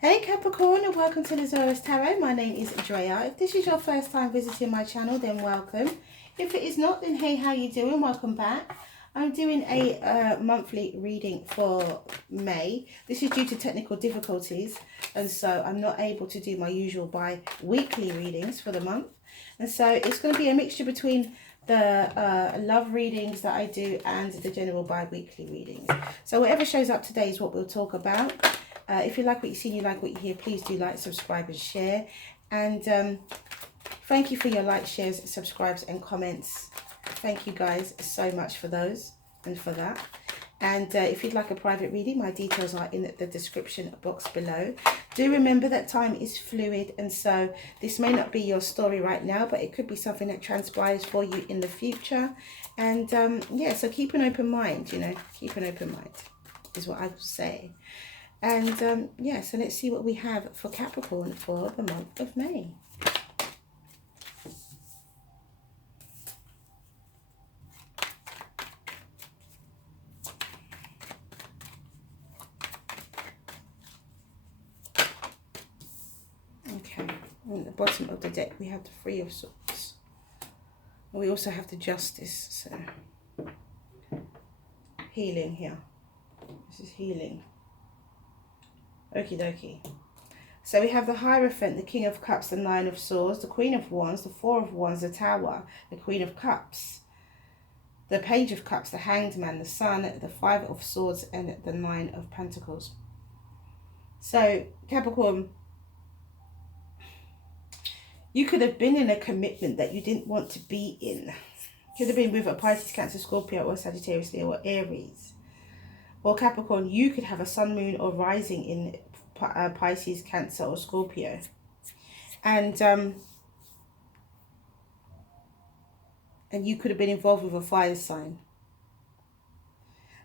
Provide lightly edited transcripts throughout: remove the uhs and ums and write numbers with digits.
Hey Capricorn, and welcome to the Zarious Tarot. My name is Drea. If this is your first time visiting my channel, then welcome. If it is not, then hey, how you doing? Welcome back. I'm doing a monthly reading for May. This is due to technical difficulties, and so I'm not able to do my usual bi-weekly readings for the month. And so it's going to be a mixture between the love readings that I do and the general bi-weekly readings. So whatever shows up today is what we'll talk about. If you like what you see, you like what you hear, please do like, subscribe and share. And thank you for your likes, shares, subscribes and comments. Thank you guys so much for those and for that. And if you'd like a private reading, my details are in the description box below. Do remember that time is fluid, and so this may not be your story right now, but it could be something that transpires for you in the future. And yeah, so keep an open mind, you know, keep an open mind is what I will say. And yeah, so let's see what we have for Capricorn for the month of May. Okay, on the bottom of the deck we have the Three of Swords. And we also have the Justice, so healing here. This is healing. Okie dokie. So we have the Hierophant, the King of Cups, the Nine of Swords, the Queen of Wands, the Four of Wands, the Tower, the Queen of Cups, the Page of Cups, the Hanged Man, the Sun, the Five of Swords, and the Nine of Pentacles. So Capricorn, you could have been in a commitment that you didn't want to be in. Could have been with a Pisces, Cancer, Scorpio, or Sagittarius, Leo, or Aries. Or Capricorn, you could have a sun, moon, or rising in Pisces, Cancer, or Scorpio. And you could have been involved with a fire sign.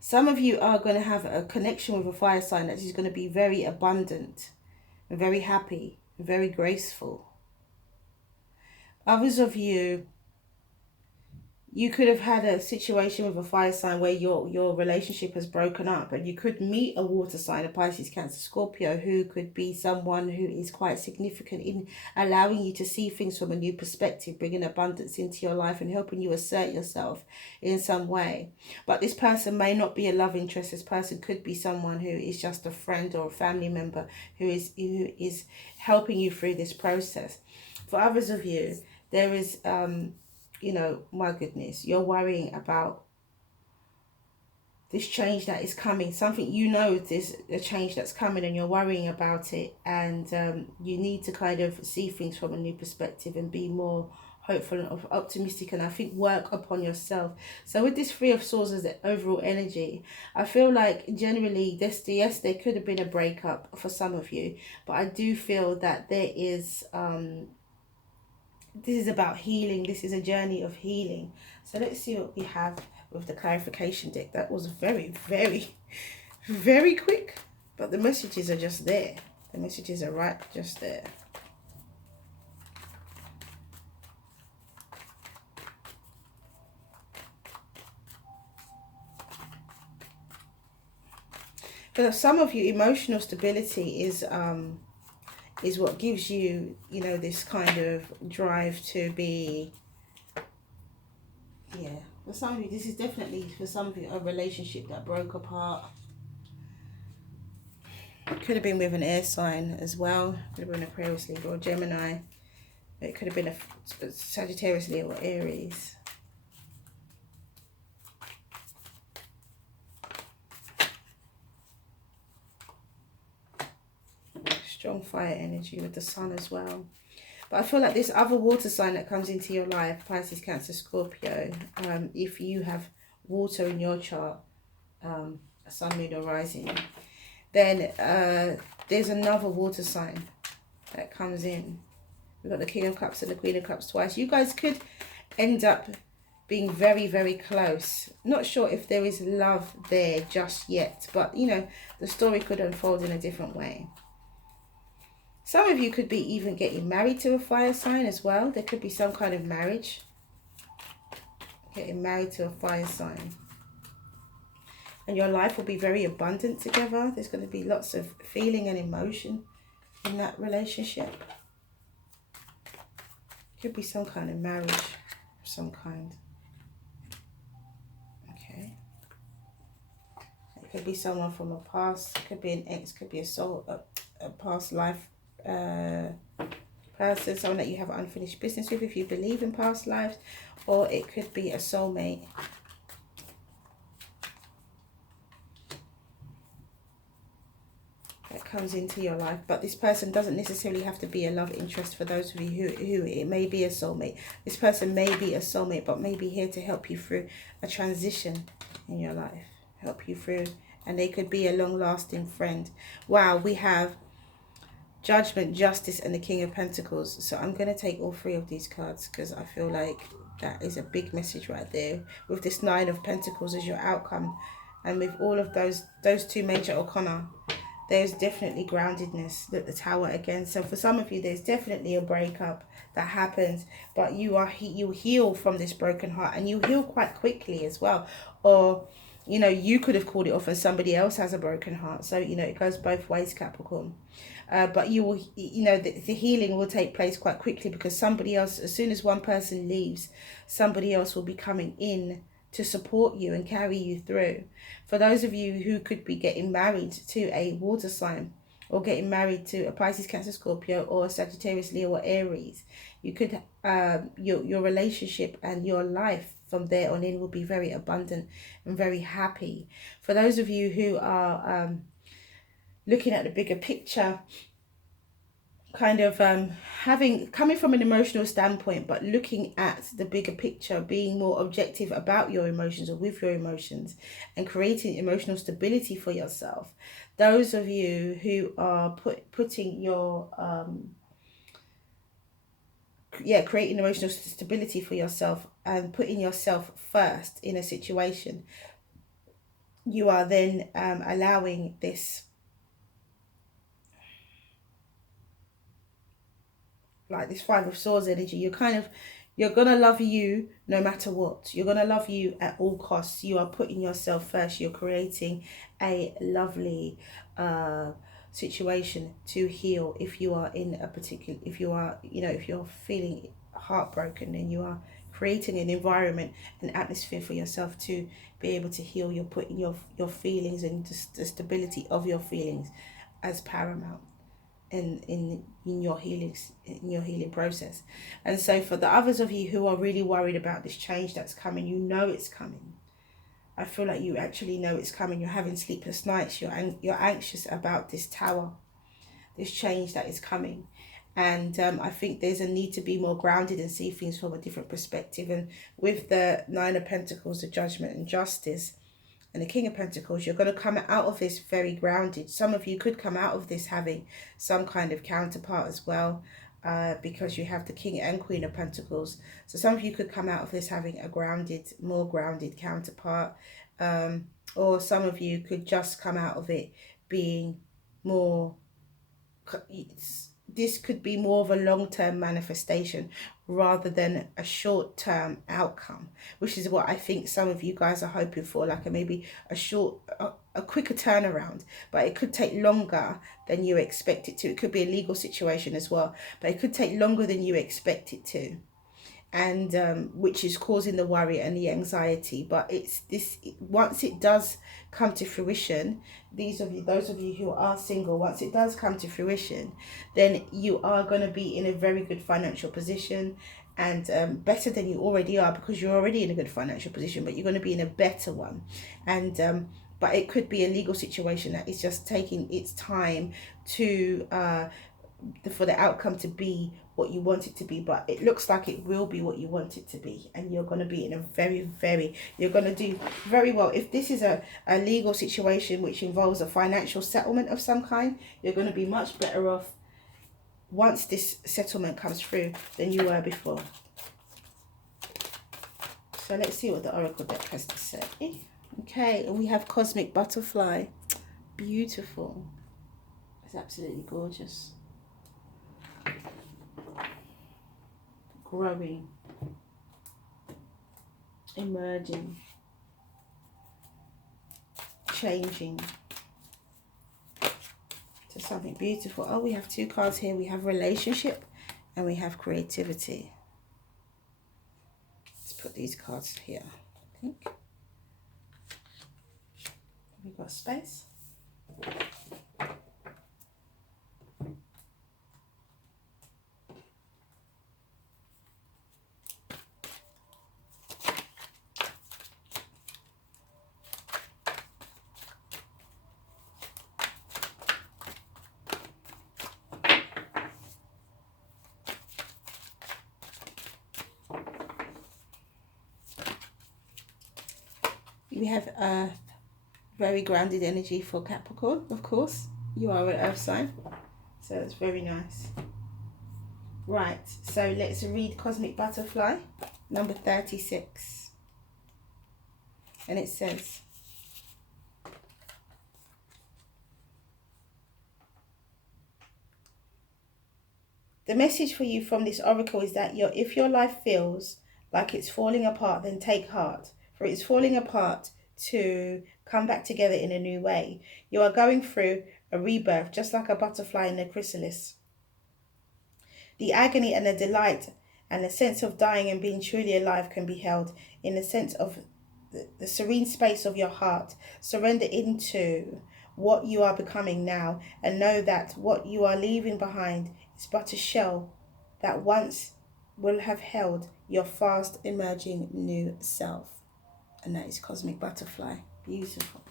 Some of you are going to have a connection with a fire sign that is going to be very abundant, and very happy, and very graceful. Others of you, you could have had a situation with a fire sign where your relationship has broken up, and you could meet a water sign, a Pisces, Cancer, Scorpio, who could be someone who is quite significant in allowing you to see things from a new perspective, bringing abundance into your life and helping you assert yourself in some way. But this person may not be a love interest. This person could be someone who is just a friend or a family member who is helping you through this process. For others of you, there is you know, my goodness, you're worrying about this change that is coming. Something, you know, there's a change that's coming and you're worrying about it. And you need to kind of see things from a new perspective and be more hopeful and optimistic, and I think work upon yourself. So with this Three of Swords as the overall energy, I feel like generally yes, there could have been a breakup for some of you, but I do feel that there is this is about healing. This is a journey of healing. So let's see what we have with the clarification deck. That was very, very, very quick. But the messages are just there. The messages are right just there. For some of you, emotional stability is what gives you, you know, this kind of drive to be, yeah. For some of you, this is definitely, for some of you, a relationship that broke apart. It could have been with an air sign as well. Could have been Aquarius, Libra, or Gemini. It could have been a Sagittarius, Leo, or Aries. Strong fire energy with the Sun as well. But I feel like this other water sign that comes into your life, Pisces, Cancer, Scorpio, if you have water in your chart, a sun, moon, or rising, then there's another water sign that comes in. We've got the King of Cups and the Queen of Cups twice. You guys could end up being very, very close. Not sure if there is love there just yet, but you know, the story could unfold in a different way. Some of you could be even getting married to a fire sign as well. There could be some kind of marriage. Getting married to a fire sign. And your life will be very abundant together. There's going to be lots of feeling and emotion in that relationship. Could be some kind of marriage of some kind. Okay. It could be someone from a past. It could be an ex. Could be a soul, a past life person. Someone that you have unfinished business with if you believe in past lives. Or it could be a soulmate. Comes into your life, but this person doesn't necessarily have to be a love interest. For those of you who it may be a soulmate, this person may be a soulmate, but may be here to help you through a transition in your life, help you through, and they could be a long-lasting friend. Wow, we have Judgment, Justice, and the King of Pentacles. So I'm going to take all three of these cards because I feel like that is a big message right there, with this Nine of Pentacles as your outcome, and with all of those two major arcana. There's definitely groundedness. Look, the Tower again. So for some of you, there's definitely a breakup that happens, but you heal from this broken heart, and you heal quite quickly as well. Or, you know, you could have called it off and somebody else has a broken heart. So, you know, it goes both ways, Capricorn. But you will, you know, the healing will take place quite quickly, because somebody else, as soon as one person leaves, somebody else will be coming in to support you and carry you through. For those of you who could be getting married to a water sign, or getting married to a Pisces, Cancer, Scorpio, or Sagittarius, Leo, or Aries, you could your relationship and your life from there on in will be very abundant and very happy. For those of you who are looking at the bigger picture, kind of coming from an emotional standpoint, but looking at the bigger picture, being more objective about your emotions or with your emotions, and creating emotional stability for yourself. Those of you who are putting your creating emotional stability for yourself and putting yourself first in a situation, you are then allowing this, like this Five of Swords energy. You're gonna love you no matter what. You're gonna love you at all costs. You are putting yourself first. You're creating a lovely situation to heal. If you are in a particular, if you're feeling heartbroken, then you are creating an environment, an atmosphere for yourself to be able to heal. You're putting your feelings and the stability of your feelings as paramount in your healing process. And so for the others of you who are really worried about this change that's coming, you know it's coming. I feel like you actually know it's coming. You're having sleepless nights. You're anxious about this Tower, this change that is coming. And I think there's a need to be more grounded and see things from a different perspective. And with the Nine of Pentacles, the Judgment and Justice, and the King of Pentacles, you're going to come out of this very grounded. Some of you could come out of this having some kind of counterpart as well, because you have the King and Queen of Pentacles. So some of you could come out of this having a more grounded counterpart, or some of you could just come out of it being more, this could be more of a long-term manifestation rather than a short-term outcome, which is what I think some of you guys are hoping for, like maybe a quicker turnaround. But it could take longer than you expect it to. It could be a legal situation as well, but it could take longer than you expect it to, and which is causing the worry and the anxiety. But it's this, once it does come to fruition, those of you who are single, once it does come to fruition, then you are going to be in a very good financial position, and better than you already are, because you're already in a good financial position, but you're going to be in a better one. And but it could be a legal situation that is just taking its time to for the outcome to be what you want it to be. But it looks like it will be what you want it to be, and you're going to be in a you're going to do very well. If this is a legal situation which involves a financial settlement of some kind, you're going to be much better off once this settlement comes through than you were before. So let's see what the Oracle deck has to say. Okay, and we have Cosmic Butterfly. Beautiful. It's absolutely gorgeous. Growing, emerging, changing, to something beautiful. Oh, we have two cards here. We have relationship and we have creativity. Let's put these cards here, I think. We've got space. We have Earth, very grounded energy for Capricorn, of course. You are an Earth sign, so it's very nice. Right, so let's read Cosmic Butterfly, number 36. And it says, the message for you from this oracle is that if your life feels like it's falling apart, then take heart. For it's falling apart to come back together in a new way. You are going through a rebirth, just like a butterfly in a chrysalis. The agony and the delight and the sense of dying and being truly alive can be held in the sense of the serene space of your heart. Surrender into what you are becoming now, and know that what you are leaving behind is but a shell that once will have held your fast emerging new self. And that is Cosmic Butterfly. Beautiful.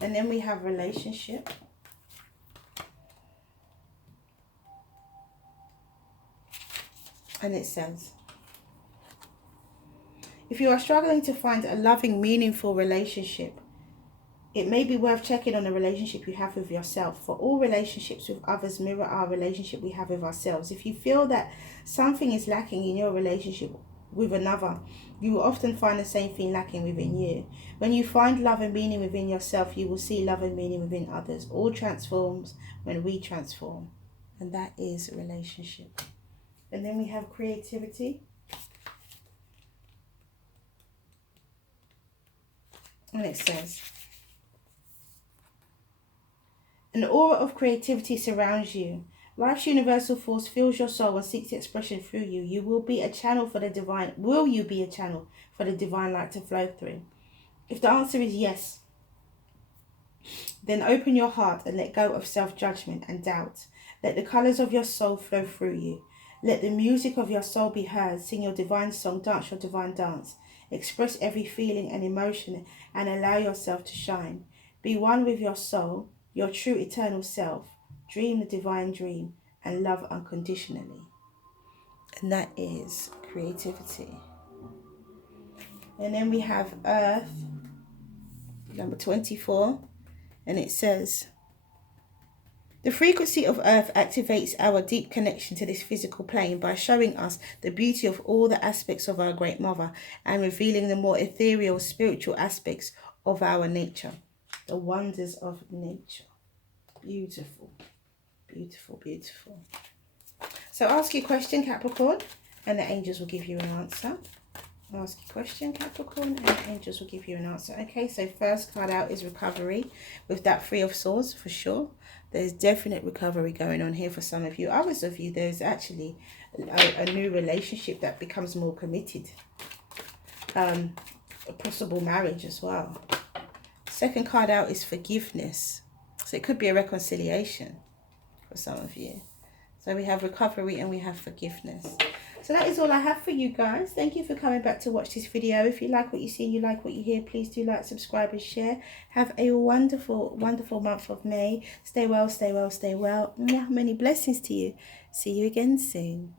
And then we have relationship. And it says, if you are struggling to find a loving, meaningful relationship, it may be worth checking on the relationship you have with yourself. For all relationships with others mirror our relationship we have with ourselves. If you feel that something is lacking in your relationship with another, you will often find the same thing lacking within you. When you find love and meaning within yourself, you will see love and meaning within others. All transforms when we transform. And that is a relationship. And then we have creativity. And it says, an aura of creativity surrounds you. Life's universal force fills your soul and seeks expression through you. You will be a channel for the divine. Will you be a channel for the divine light to flow through? If the answer is yes, then open your heart and let go of self-judgment and doubt. Let the colours of your soul flow through you. Let the music of your soul be heard. Sing your divine song, dance your divine dance. Express every feeling and emotion and allow yourself to shine. Be one with your soul, your true eternal self. Dream the divine dream and love unconditionally. And that is creativity. And then we have Earth, number 24. And it says, the frequency of Earth activates our deep connection to this physical plane by showing us the beauty of all the aspects of our Great Mother and revealing the more ethereal, spiritual aspects of our nature. The wonders of nature. Beautiful. Beautiful, beautiful. So ask your question, Capricorn, and the angels will give you an answer. Ask your question, Capricorn, and the angels will give you an answer. Okay, so first card out is recovery with that Three of Swords, for sure. There's definite recovery going on here for some of you. Others of you, there's actually a new relationship that becomes more committed. A possible marriage as well. Second card out is forgiveness. So it could be a reconciliation for some of you. So we have recovery and we have forgiveness. So that is all I have for you guys. Thank you for coming back to watch this video. If you like what you see and you like what you hear, please do like, subscribe and share. Have a wonderful, wonderful month of May. Stay well, stay well, stay well. Mwah, many blessings to you. See you again soon.